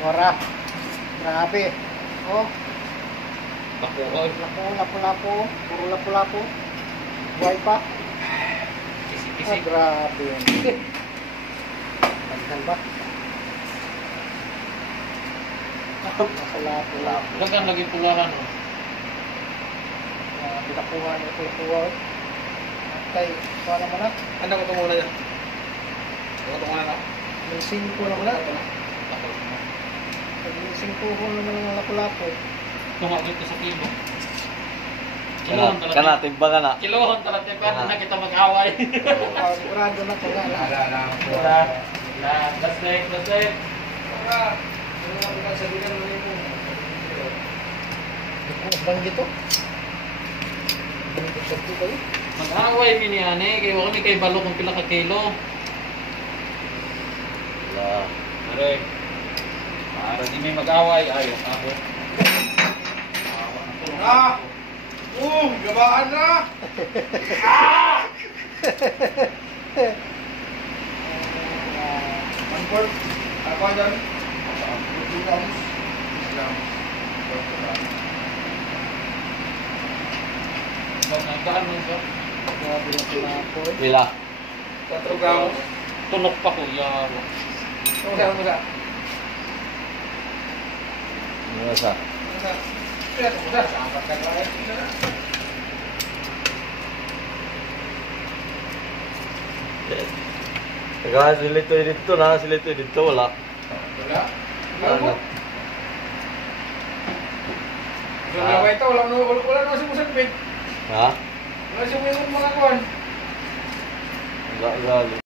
Wara. Grabe. Oh, Bakuoy. lapu-lapu. Puro lapu-lapu. Buhay pa. Kisi-kisi. Ah, grabe. Sige. Balikan ba? Lapu-lapu. Dagan lagi pulahan. Oh. Pinakuha niya ito yung kuha. Okay, kuha naman na. Ano ko ito muna yan? Ano ko muna na? May 5 naman na. May 5 naman ng lapu-lapu. Tunga dito sa kilo. Kana timbangan na. Kilohon talaga pa na kita mag-away. Sigurado na ito nga. Ala. Last day. Ano lang ka sabihan mo rin mo? Banggit ito. Banggit ito kayo. Mag-away mi ni ane kay wa kami kay balo kung pila ka kilo. Wala. Are. Para di may mag-away ayo ako. Gabaan na! One-fourth. Ako dyan. 2 grams. Nagdaan mo ba? Grabe na lapu-lapu. Pila. 4 grams. Tunok pa ko ya. Musa. Ano sa? Musa. Sampat ka na. Taga silitoy dito na, silitoy dito wala. Wala. Ano? Wala ito. Wala naman sumusagpit. Ha? Wala siyang mga kuwan. Wala.